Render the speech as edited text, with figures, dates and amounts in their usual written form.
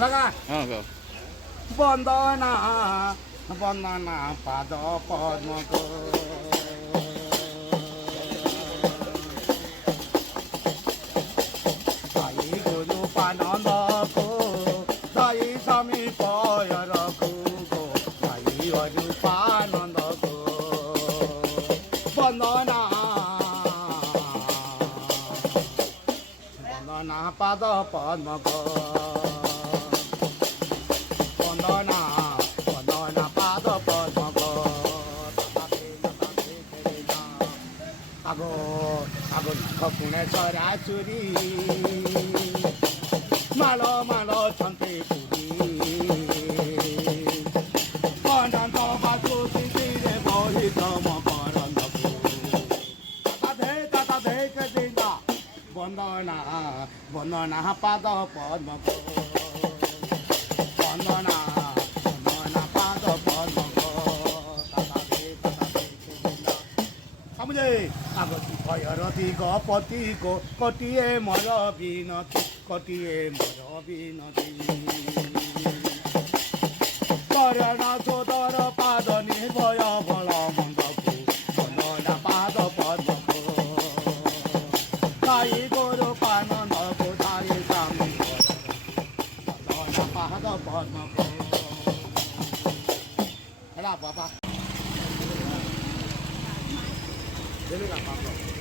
লাগা হ্যাঁ গো বন্দনা বন্দনা পাদ পদ্ম গো সাই গুরু পানন্দ গো সাই স্বামী পয় রঘু গো সাই গুরু পানন্দ গো বন্দনা বন্দনা পাদ পদ্ম গো বন্দনা বন্দনা পাদ পদ্ম গো আগো আগো খপুণে ছড়া চুরি মাল মাল ছন্তে পুরি অনন্ত বাসুতি তীরে বলিত মকরন্দ তাতা ধে কদিনা বন্দনা বন্দনা পাদ পদ্ম গো বন্দনা বন্দনা পাদ পদ্ম গো তাতা ধে কদিনা সমুজে আগতি ভয়রতি গপতি গো কটিয়ে মর বিনতি কটিয়ে মর বিনতি করণ সোদর পাদ নির্ভয় বল মন্দপু বন্দনা পাদ পদ্ম গো তাই গরু পানন্দ গো তাই স্বামী বন্দনা পাদ পদ্ম গো এরা বাবা দেবে না পাদ